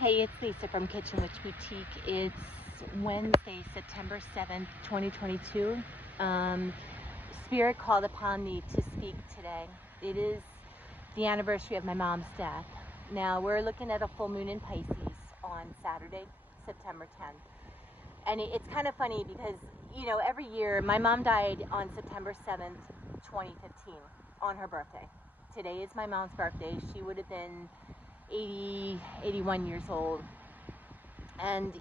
Hey, it's Lisa from Kitchen Witch Boutique. It's Wednesday, September 7th, 2022. Um, Spirit called upon me to speak today. It is the anniversary of my mom's death. Now, we're looking at a full moon in Pisces on Saturday, September 10th. And it's kind of funny because, every year my mom died on September 7th, 2015, on her birthday. Today is my mom's birthday. She would have been 81 years old. And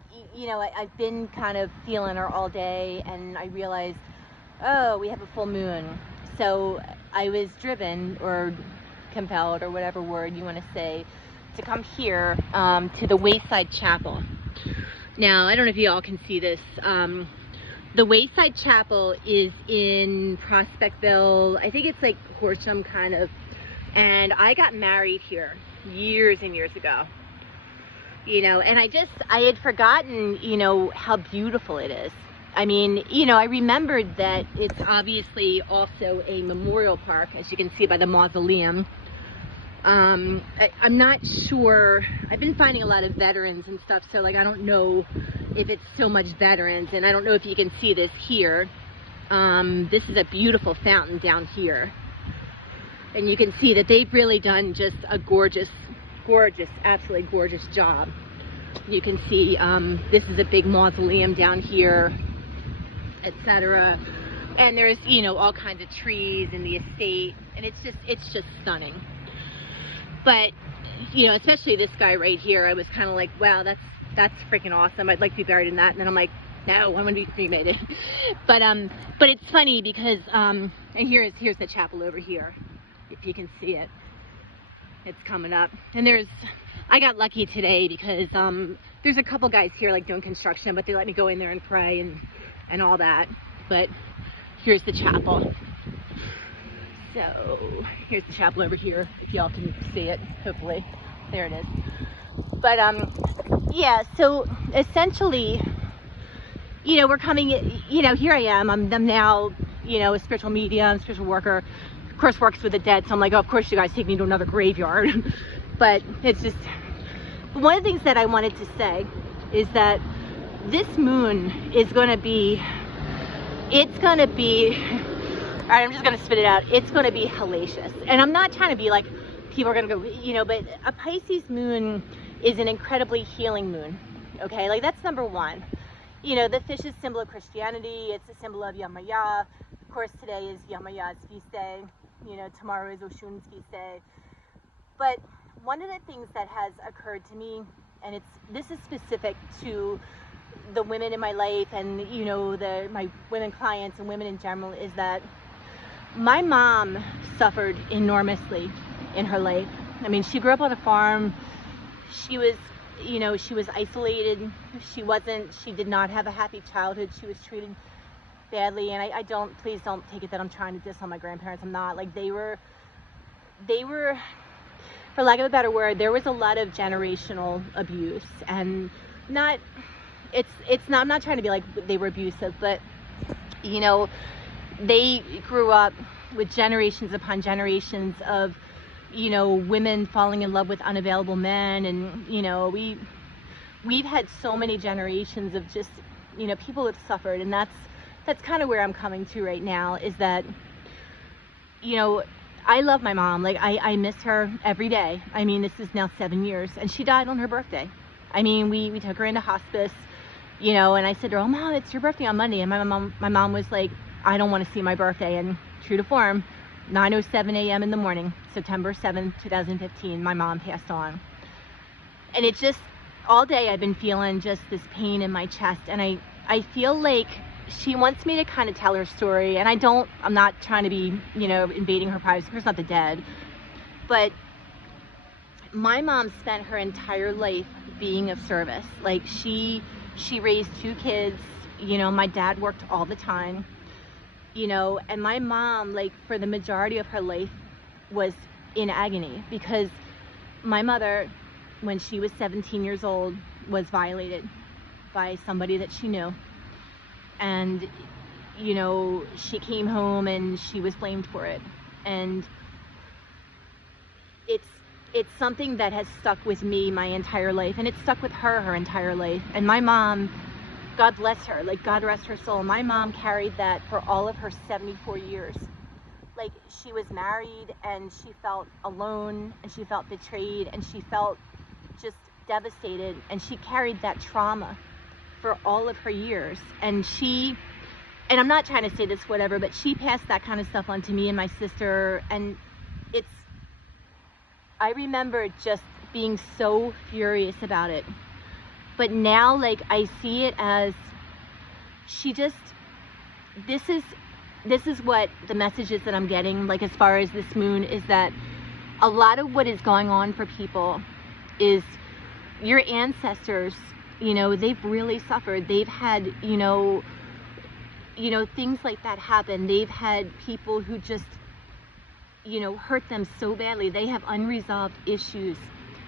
I've been kind of feeling her all day, and I realized, oh, we have a full moon. So I was driven, or compelled, or whatever word you want to say, to come here to the Wayside Chapel. Now, I don't know if you all can see this. The Wayside Chapel is in Prospectville. I think it's like Horsham kind of. And I got married here years and years ago. And I had forgotten, how beautiful it is. I mean, I remembered that it's obviously also a memorial park, as you can see by the mausoleum. I'm not sure. I've been finding a lot of veterans and stuff, so I don't know if it's so much veterans, and I don't know if you can see this here. This is a beautiful fountain down here. And you can see that they've really done just a gorgeous, absolutely gorgeous job. You can see this is a big mausoleum down here, etc. And there's, all kinds of trees in the estate, and it's just stunning. But, especially this guy right here, I was kind of like, wow, that's freaking awesome. I'd like to be buried in that. And then I'm like, no, I want to be cremated. but it's funny because, and here's the chapel over here. If you can see it, it's coming up. And I got lucky today because there's a couple guys here doing construction, but they let me go in there and pray and all that. But here's the chapel. So here's the chapel over here, if y'all can see it, hopefully. There it is. But yeah, so essentially, we're coming, here I am. I'm now, a spiritual medium, spiritual worker. Of course, works with the dead, so I'm like, oh, of course you guys take me to another graveyard. But it's just, one of the things that I wanted to say is that this moon is going to be, all right, I'm just going to spit it out. It's going to be hellacious. And I'm not trying to be like, people are going to go, but a Pisces moon is an incredibly healing moon. Okay, that's number one. The fish is a symbol of Christianity. It's a symbol of Yamaya. Of course, today is Yamaya's feast day. Tomorrow is Oshun's feast day. But one of the things that has occurred to me, and this is specific to the women in my life and, my women clients and women in general, is that my mom suffered enormously in her life. I mean, she grew up on a farm. She was, she was isolated. She did not have a happy childhood. She was treated badly, and please don't take it that I'm trying to diss on my grandparents. I'm not. They were, for lack of a better word, there was a lot of generational abuse, and I'm not trying to be like they were abusive, but they grew up with generations upon generations of women falling in love with unavailable men, and we've had so many generations of just people have suffered, and that's kind of where I'm coming to right now, is that I love my mom. I miss her every day. I mean, this is now 7 years, and she died on her birthday. I mean, we took her into hospice, and I said to her, oh, Mom, it's your birthday on Monday. And my mom was like, I don't want to see my birthday. And true to form, 9:07 a.m. in the morning, September 7th, 2015, my mom passed on. And it just, all day I've been feeling just this pain in my chest. And I feel like she wants me to kind of tell her story. And I'm not trying to be, invading her privacy. She's not the dead. But my mom spent her entire life being of service. She raised 2 kids. My dad worked all the time. And my mom, for the majority of her life, was in agony because my mother, when she was 17 years old, was violated by somebody that she knew. And, she came home and she was blamed for it. And it's something that has stuck with me my entire life, and it's stuck with her entire life. And my mom, God bless her, like God rest her soul, my mom carried that for all of her 74 years. Like, she was married and she felt alone and she felt betrayed and she felt just devastated, and she carried that trauma for all of her years. And I'm not trying to say this whatever, but she passed that kind of stuff on to me and my sister. And I remember just being so furious about it. But now, like, I see it as this is what the message is that I'm getting, like, as far as this moon, is that a lot of what is going on for people is your ancestors, they've really suffered. They've had, things like that happen. They've had people who just, hurt them so badly. They have unresolved issues.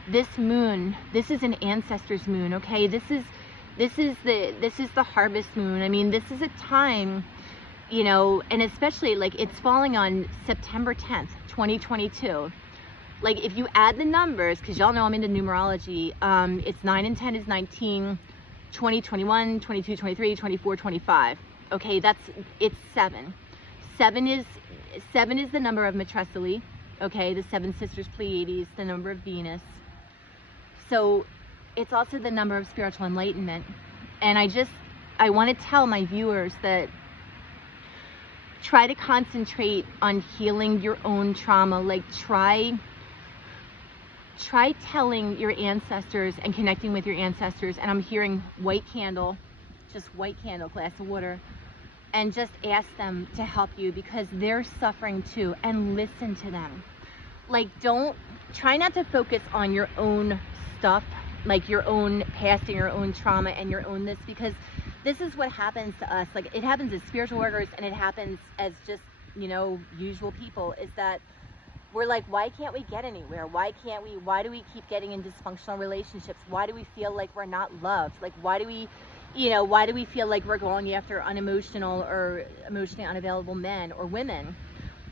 This moon, this is an ancestor's moon, okay? This is the harvest moon. I mean, this is a time, and especially, like, it's falling on September 10th, 2022. Like, if you add the numbers, because y'all know I'm into numerology, it's 9 and 10 is 19, 20, 21, 22, 23, 24, 25. Okay, it's 7. 7 is the number of Maitreya, okay, the 7 sisters Pleiades, the number of Venus. So it's also the number of spiritual enlightenment. And I want to tell my viewers that try to concentrate on healing your own trauma. Like, try telling your ancestors and connecting with your ancestors. And I'm hearing white candle, just white candle, glass of water, and just ask them to help you, because they're suffering too, and listen to them. Like, try not to focus on your own stuff, like your own past and your own trauma and your own this, because this is what happens to us. Like, it happens as spiritual workers, and it happens as just, usual people, is that we're like, why can't we get anywhere? Why do we keep getting in dysfunctional relationships? Why do we feel like we're not loved? Like, why do we feel like we're going after unemotional or emotionally unavailable men or women?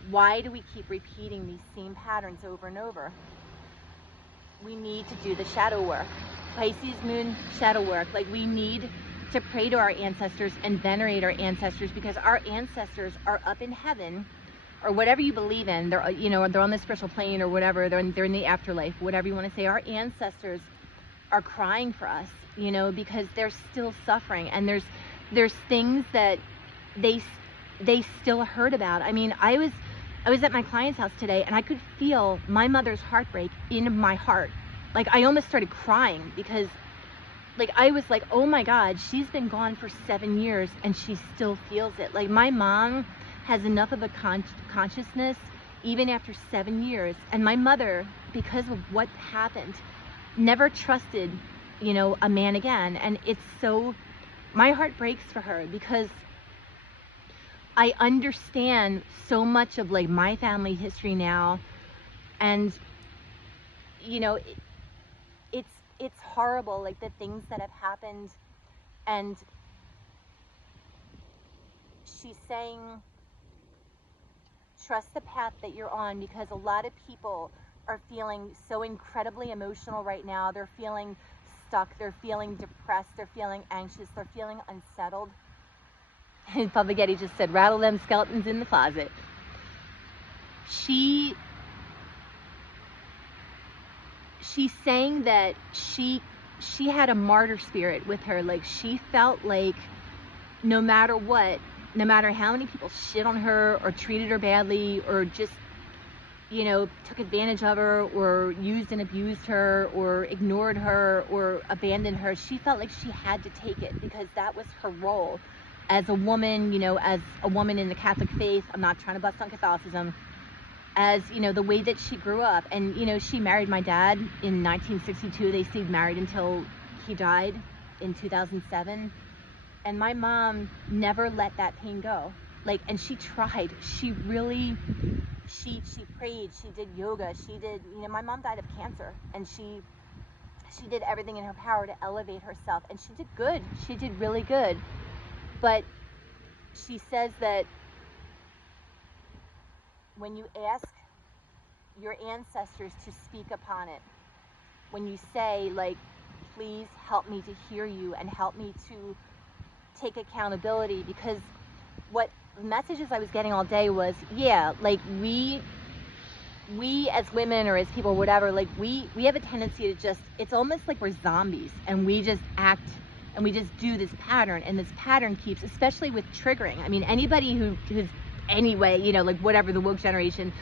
Why do we keep repeating these same patterns over and over? We need to do the shadow work. Pisces moon, shadow work. Like, we need to pray to our ancestors and venerate our ancestors, because our ancestors are up in heaven, or whatever you believe in. They're, they're on the spiritual plane or whatever. They're in the afterlife, whatever you want to say. Our ancestors are crying for us, because they're still suffering, and there's things that they still hurt about. I mean, I was at my client's house today, and I could feel my mother's heartbreak in my heart. Like, I almost started crying, because, like, I was like, oh my God, she's been gone for 7 years and she still feels it. Like, my mom has enough of a consciousness even after 7 years. And my mother, because of what happened, never trusted, a man again. And my heart breaks for her, because I understand so much of, like, my family history now. And, it's horrible, like, the things that have happened. And she's saying, trust the path that you're on, because a lot of people are feeling so incredibly emotional right now. They're feeling stuck, they're feeling depressed, they're feeling anxious, they're feeling unsettled. And Papa Getty just said, rattle them skeletons in the closet. She's saying that she had a martyr spirit with her. Like, she felt like no matter what, no matter how many people shit on her or treated her badly, or just, took advantage of her, or used and abused her, or ignored her, or abandoned her, she felt like she had to take it, because that was her role as a woman, as a woman in the Catholic faith. I'm not trying to bust on Catholicism. As, the way that she grew up. And, she married my dad in 1962. They stayed married until he died in 2007. And my mom never let that pain go. Like, and she tried. She really, she prayed, she did yoga, she did, my mom died of cancer, and she did everything in her power to elevate herself, and she did good. She did really good. But she says that when you ask your ancestors to speak upon it. When you say, like, please help me to hear you and help me to take accountability, because what messages I was getting all day was, yeah, like we as women or as people, whatever, like we have a tendency to just, it's almost like we're zombies and we just act and we just do this pattern, and this pattern keeps, especially with triggering. I mean, anybody who's anyway, you know, like whatever, the woke generation,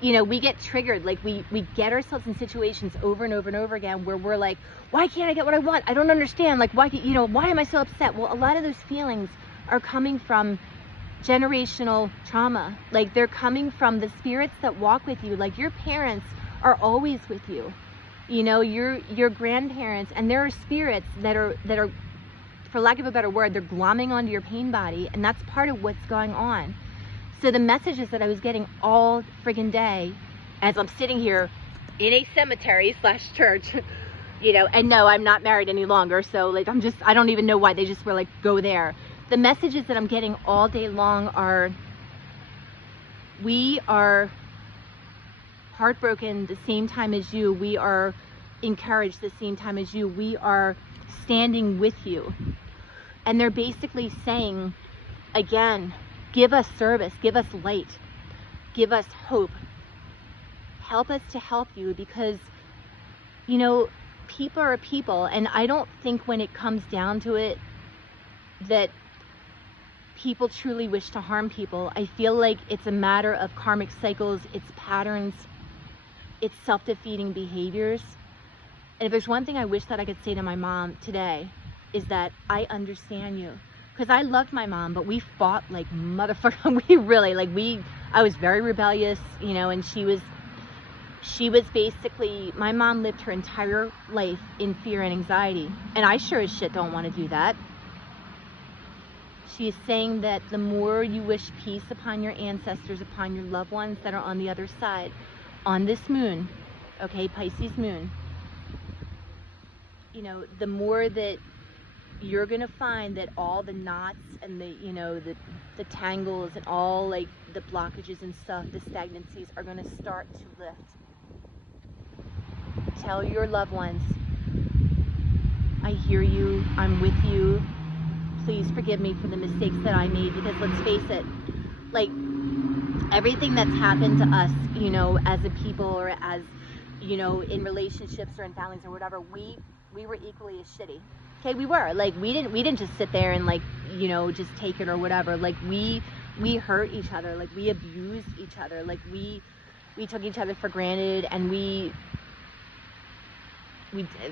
you know, we get triggered. Like we get ourselves in situations over and over and over again where we're like, why can't I get what I want? I don't understand. Like, why, you know, why am I so upset? Well, a lot of those feelings are coming from generational trauma. Like, they're coming from the spirits that walk with you. Like, your parents are always with you, you know, your grandparents, and there are spirits that are, for lack of a better word, they're glomming onto your pain body, and that's part of what's going on. So the messages that I was getting all friggin' day as I'm sitting here in a cemetery / church, you know, and no, I'm not married any longer, so like I don't even know why they just were like, go there. The messages that I'm getting all day long are, we are heartbroken the same time as you. We are encouraged the same time as you. We are standing with you. And they're basically saying, again, give us service, give us light, give us hope. Help us to help you, because, you know, people are people. And I don't think when it comes down to it that people truly wish to harm people. I feel like it's a matter of karmic cycles, it's patterns, it's self-defeating behaviors. And if there's one thing I wish that I could say to my mom today, is that I understand you. Because I loved my mom, but we fought like motherfucker. We really, like, I was very rebellious, you know, and she was basically, my mom lived her entire life in fear and anxiety. And I sure as shit don't want to do that. She is saying that the more you wish peace upon your ancestors, upon your loved ones that are on the other side, on this moon, okay, Pisces moon, you know, the more that you're gonna find that all the knots and the, you know, the tangles and all like the blockages and stuff, the stagnancies are gonna start to lift. Tell your loved ones, I hear you, I'm with you. Please forgive me for the mistakes that I made, because let's face it, like everything that's happened to us, you know, as a people, or as, you know, in relationships or in families or whatever, we were equally as shitty. Okay, we were. Like, we didn't just sit there and, like, you know, just take it or whatever. Like, we hurt each other. Like, we abused each other. Like, we took each other for granted, and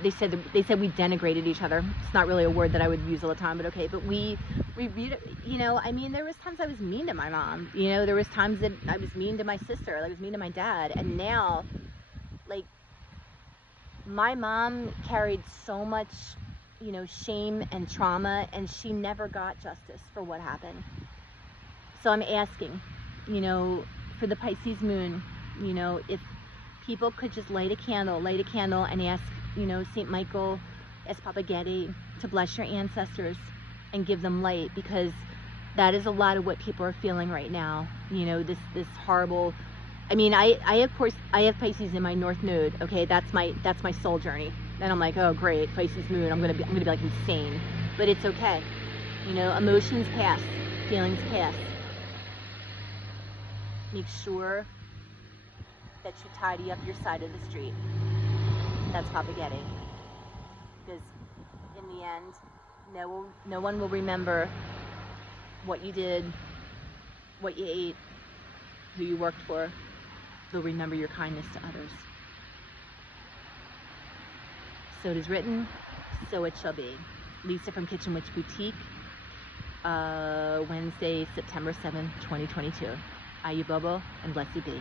they said we denigrated each other. It's not really a word that I would use all the time, but okay. But we you know, I mean, there was times I was mean to my mom. You know, there was times that I was mean to my sister. I was mean to my dad. And now, like, my mom carried so much, you know, shame and trauma, and she never got justice for what happened. So I'm asking, you know, for the Pisces moon, you know, if people could just light a candle and ask, you know, St. Michael, ask Papa Getty to bless your ancestors and give them light, because that is a lot of what people are feeling right now. You know, this horrible, I mean, I of course, I have Pisces in my North Node. Okay, that's my soul journey. And I'm like, oh great, Pisces moon, I'm gonna be like insane. But it's okay. You know, emotions pass, feelings pass. Make sure that you tidy up your side of the street. That's Papa Getty. Because in the end, no one will remember what you did, what you ate, who you worked for. They'll remember your kindness to others. So it is written, so it shall be. Lisa from Kitchen Witch Boutique, Wednesday, September 7th, 2022. Ayu Bobo, and bless you be.